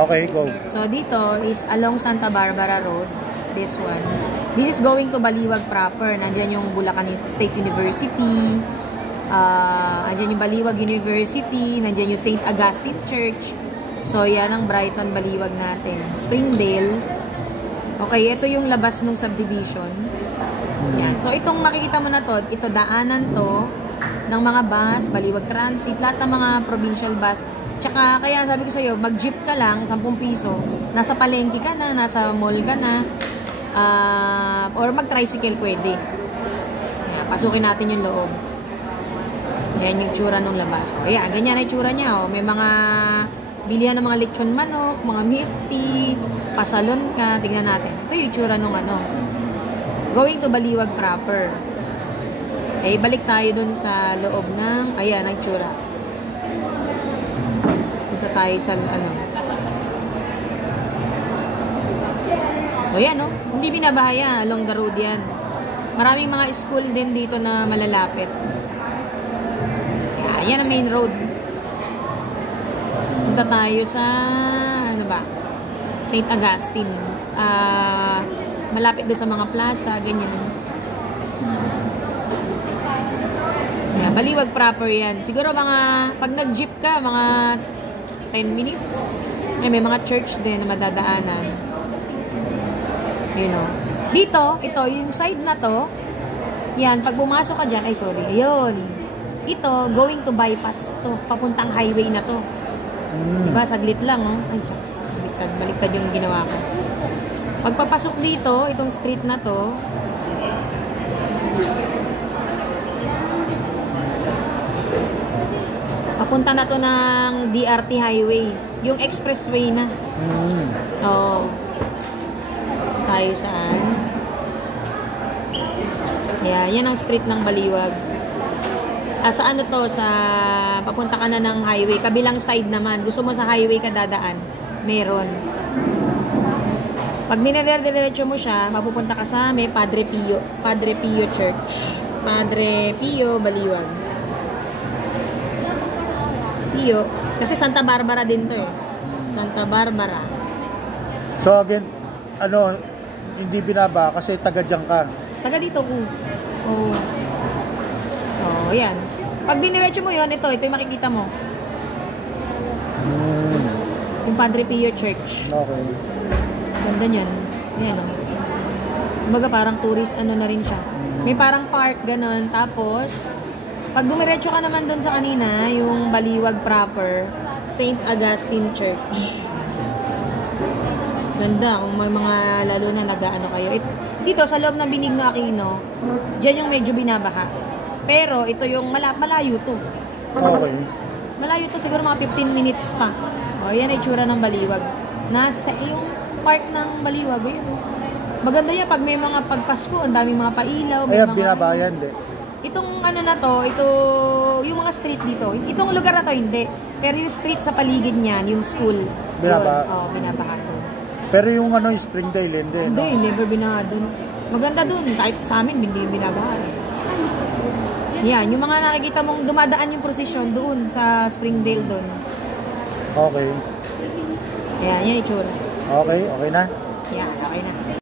Okay, go. So, dito is along Santa Barbara Road. This one. This is going to Baliwag proper. Nandiyan yung Bulacan State University. Nandiyan yung Baliwag University. Nandiyan yung St. Augustine Church. So, yan ang Brighton Baliwag natin. Springdale. Okay, ito yung labas ng subdivision. Yan. So, itong makikita mo na to, ito daanan to ng mga bus, Baliwag Transit, lahat ng mga provincial bus. Tsaka, kaya sabi ko sa'yo, mag-jeep ka lang, 10 piso. Nasa palengke ka na, nasa mall ka na, or mag-tricycle pwede. Yan, pasukin natin yung loob. Yan yung tsura ng labas. O, yan, ganyan ang tsura niya. O. May mga bilihan ng mga lechon manok, mga milk tea, pasalon ka, tingnan natin. Ito yung tsura ng ano. Going to Baliwag proper. Eh, balik tayo dun sa loob ng, ayan, ang tsura. Punta tayo sa, ano. O, yan, no? Hindi binabahaya, along the road yan. Maraming mga school din dito na malalapit. Ayan ang main road. Punta tayo sa, ano ba? St. Augustine. Malapit doon sa mga plaza, ganyan. Yeah, Baliwag proper yan. Siguro mga, pag nag-jeep ka, mga 10 minutes. May mga church din na madadaanan. You know. Dito, ito, yung side na to, yan, pag pumasok ka dyan, ay sorry, ayun. Ito, going to bypass to, papuntang highway na to. Diba, saglit lang, oh. Ay, baliktad yung ginawa ko. Pagpapasok dito, itong street na to, papunta na to ng DRT highway. Yung expressway na. Oo. Tayo saan? Yeah, yan ang street ng Baliwag. Sa ano to? Sa papunta ka na ng highway. Kabilang side naman. Gusto mo sa highway ka dadaan. Meron. Pag dinadiretso mo siya, mapupunta ka sa may Padre Pio. Padre Pio Church. Padre Pio, Baliwag. Pio. Kasi Santa Barbara din to eh. Santa Barbara. So again, ano, hindi binaba kasi taga dyan ka. Taga dito ko. Oh. Oh, yan. Pag diniretso mo yon, ito yung makikita mo. Yung Padre Pio Church. Okay. Ganda niyan. Ayan o. Kumbaga parang tourist ano na rin siya. May parang park, ganon. Tapos, pag dumiretso ka naman doon sa kanina, yung Baliwag proper, St. Augustine Church. Ganda. Kung may mga lalo na nag-ano kayo. Dito, sa loob ng Benigno Aquino, dyan yung medyo binabaha. Pero, ito yung malayo to. Okay. Malayo to, siguro mga 15 minutes pa. O, yan ay tsura ng Baliwag. Nasa yung park ng Baliwag, yun. Maganda yan pag may mga pagpasko, ang daming mga pailaw. Ayan, binabayan din. Itong ano na to, yung mga street dito, itong lugar na to, hindi. Pero yung street sa paligid niyan, yung school, binabaha. Oo, binabaha doon. Pero yung ano, yung Springdale, hindi. Hindi, no? never binaha doon. Maganda doon, kahit sa amin, hindi binabaha eh. Yan, yung mga nakikita mong dumadaan yung prosesyon doon sa Springdale doon. Okay. Ayan, yan itsura. Okay, okay na? Yan, okay na.